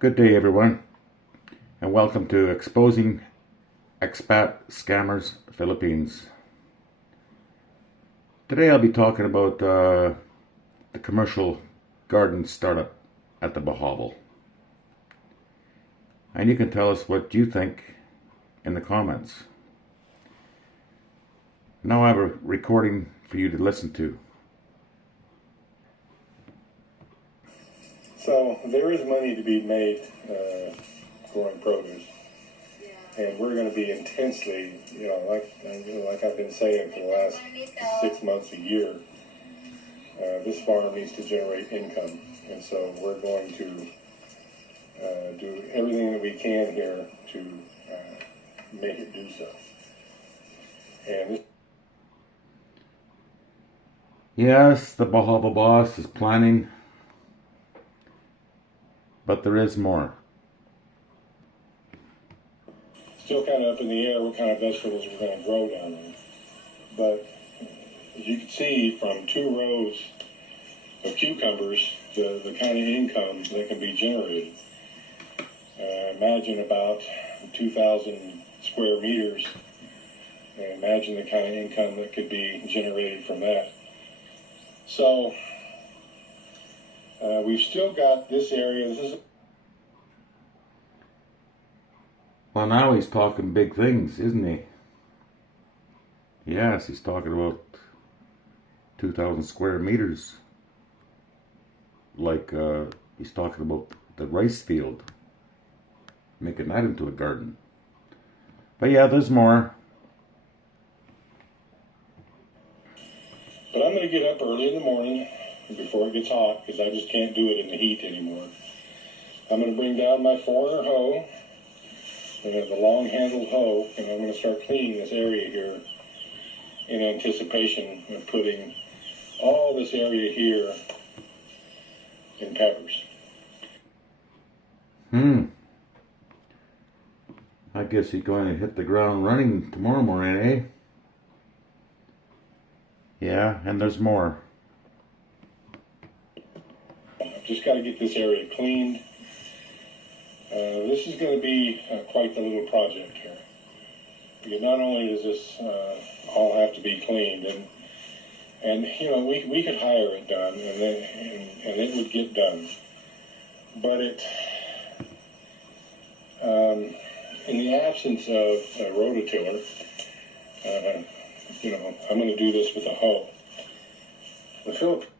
Good day, everyone, and welcome to Exposing Expat Scammers Philippines. Today I'll be talking about the commercial garden startup at the Bohoval. And you can tell us what you think in the comments. Now I have a recording for you to listen to. So there is money to be made growing produce, and we're going to be intensely, like I've been saying for the last 6 months, a year. This farm needs to generate income, and so we're going to do everything that we can here to make it do so. And Yes, the Bohoval boss is planning. But there is more. Still kind of up in the air what kind of vegetables we're going to grow down there. But as you can see from 2 rows of cucumbers, the kind of income that can be generated. Imagine about 2,000 square meters. And imagine the kind of income that could be generated from that. So we've still got this area. Well, now he's talking big things, isn't he? Yes, he's talking about 2,000 square meters. Like he's talking about the rice field, making that into a garden. But yeah, there's more. But I'm going to get up early in the morning before it gets hot, because I just can't do it in the heat anymore. I'm going to bring down my 4-inner hoe, and the long-handled hoe, and I'm going to start cleaning this area here in anticipation of putting all this area here in peppers. I guess he's going to hit the ground running tomorrow morning, eh? Yeah, and there's more. I've just got to get this area cleaned. This is going to be quite the little project here. Because not only does this all have to be cleaned, and you know, we could hire it done, and it would get done. But in the absence of a rototiller, I'm going to do this with a hoe. The Philippines.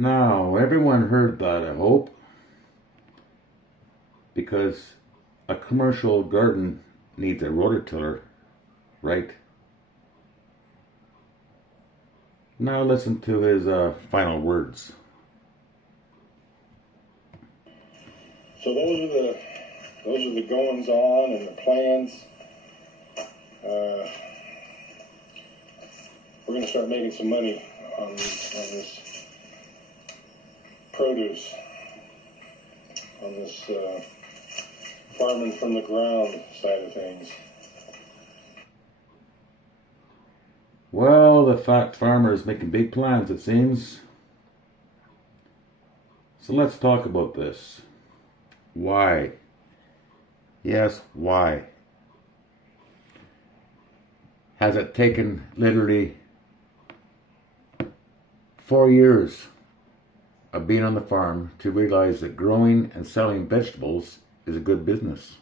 Now, everyone heard that, I hope, because a commercial garden needs a rototiller, right? Now listen to his final words. So those are the goings on and the plans. We're going to start making some money on this produce, on this farming from the ground side of things. Well, the fat farmer is making big plans, it seems. So let's talk about this. Why? Yes, why? Has it taken literally 4 years of being on the farm to realize that growing and selling vegetables is a good business?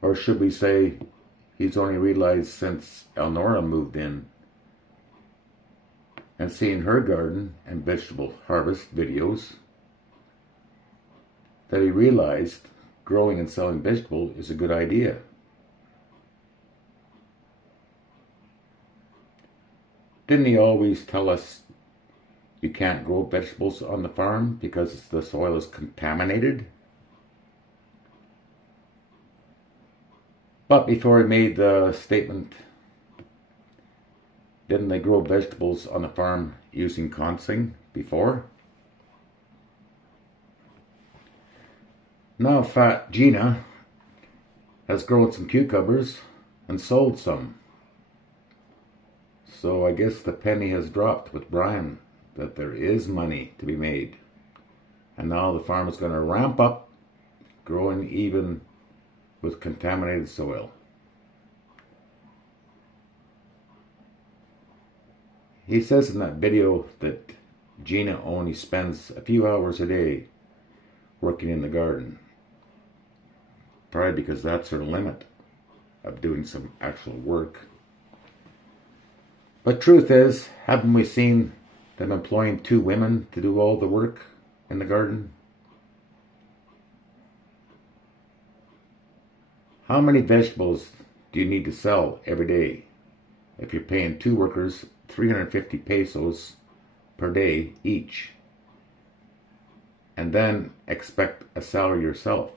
Or should we say he's only realized since Elnora moved in and seeing her garden and vegetable harvest videos that he realized growing and selling vegetable is a good idea? Didn't he always tell us you can't grow vegetables on the farm because the soil is contaminated? But before he made the statement, didn't they grow vegetables on the farm using consing before? Now Fat Gina has grown some cucumbers and sold some. So I guess the penny has dropped with Brian that there is money to be made. And now the farm is going to ramp up, growing even with contaminated soil. He says in that video that Gina only spends a few hours a day working in the garden. Probably because that's her limit of doing some actual work. But truth is, haven't we seen them employing 2 women to do all the work in the garden? How many vegetables do you need to sell every day if you're paying 2 workers 350 pesos per day each, and then expect a salary yourself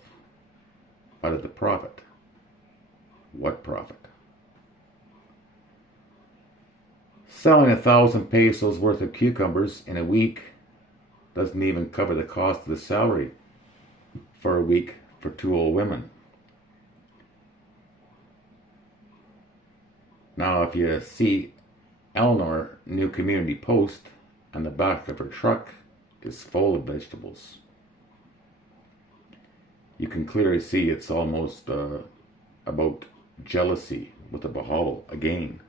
out of the profit? What profit? Selling 1,000 pesos worth of cucumbers in a week doesn't even cover the cost of the salary for a week for 2 old women. Now, if you see Eleanor New Community Post, and the back of her truck is full of vegetables, you can clearly see it's almost about jealousy with the Bohoval again.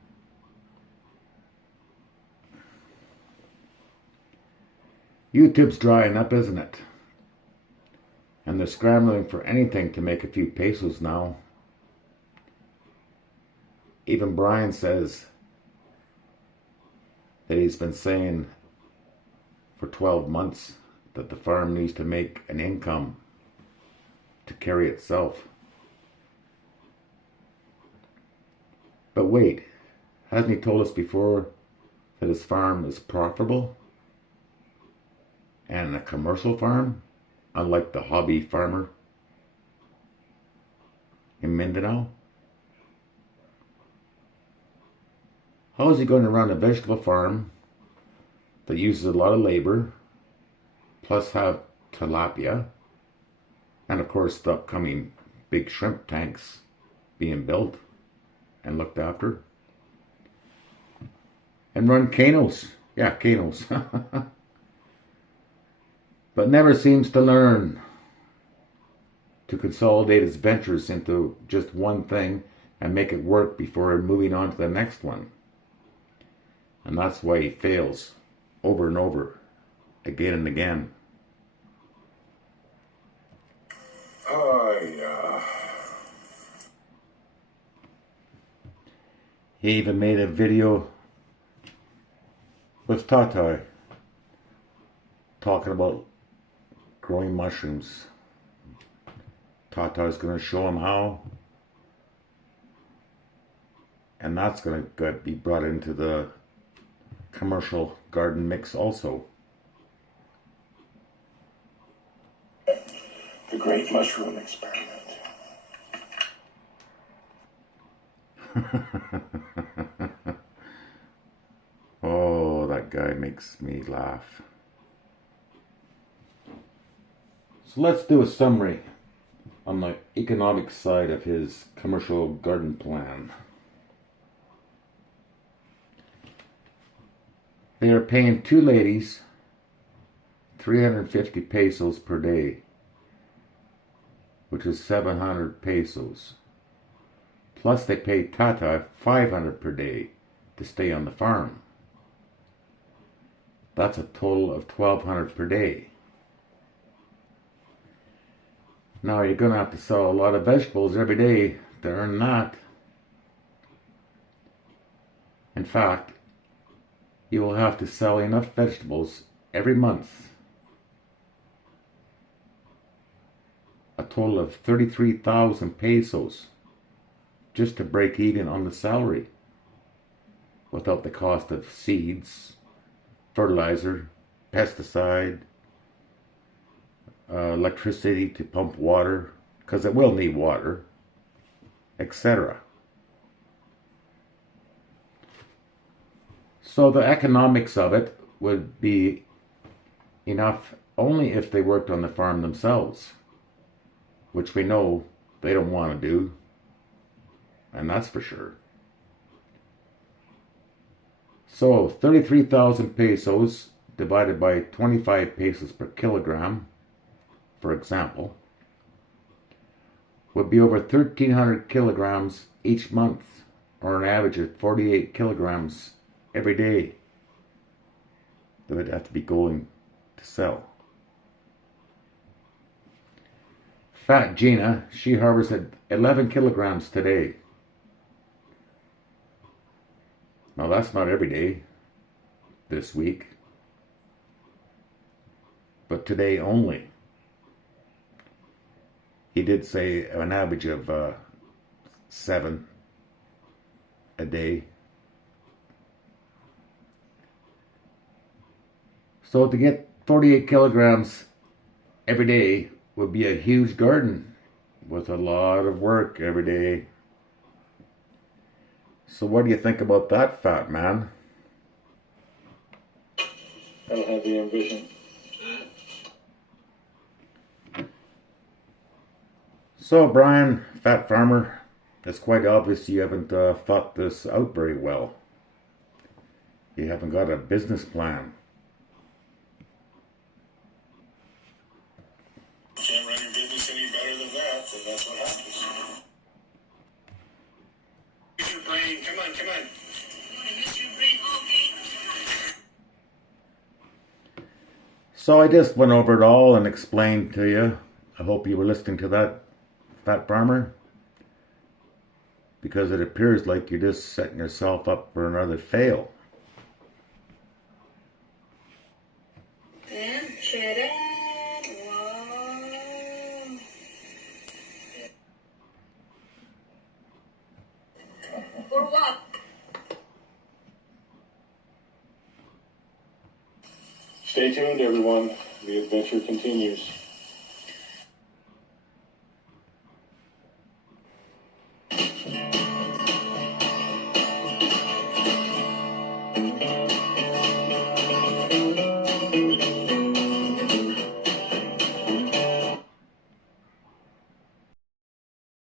YouTube's drying up, isn't it? And they're scrambling for anything to make a few pesos now. Even Brian says that he's been saying for 12 months that the farm needs to make an income to carry itself. But wait, hasn't he told us before that his farm is profitable and a commercial farm, unlike the hobby farmer in Mindanao? How is he going to run a vegetable farm that uses a lot of labor, plus have tilapia, and of course the upcoming big shrimp tanks being built and looked after, and run canos? Yeah, canos. But never seems to learn to consolidate his ventures into just one thing and make it work before moving on to the next one. And that's why he fails over and over, again and again. Oh, yeah. He even made a video with Tatai talking about growing mushrooms. Tatai's going to show him how. And that's going to be brought into the commercial garden mix also. The Great Mushroom Experiment. Oh, that guy makes me laugh. So let's do a summary on the economic side of his commercial garden plan. They are paying 2 ladies 350 pesos per day, which is 700 pesos. Plus they pay Tata 500 per day to stay on the farm. That's a total of 1,200 per day. Now you're going to have to sell a lot of vegetables every day to earn that. In fact, you will have to sell enough vegetables every month, a total of 33,000 pesos, just to break even on the salary, without the cost of seeds, fertilizer, pesticide, electricity to pump water, because it will need water, etc. So the economics of it would be enough only if they worked on the farm themselves, which we know they don't want to do, and that's for sure. So 33,000 pesos divided by 25 pesos per kilogram, for example, would be over 1,300 kilograms each month, or an average of 48 kilograms every day that would have to be going to sell. Fat Gina, she harvested 11 kilograms today. Now that's not every day this week, but today only. He did say an average of 7 a day. So to get 48 kilograms every day would be a huge garden with a lot of work every day. So what do you think about that, fat man? I don't have the ambition. So Brian, fat farmer, it's quite obvious you haven't thought this out very well. You haven't got a business plan. Can't run your business any better than that, so that's what happens. Use your brain. Come on. Use your brain. Okay. So I just went over it all and explained to you. I hope you were listening to that, fat farmer, because it appears like you're just setting yourself up for another fail. For what? Stay tuned, everyone. The adventure continues.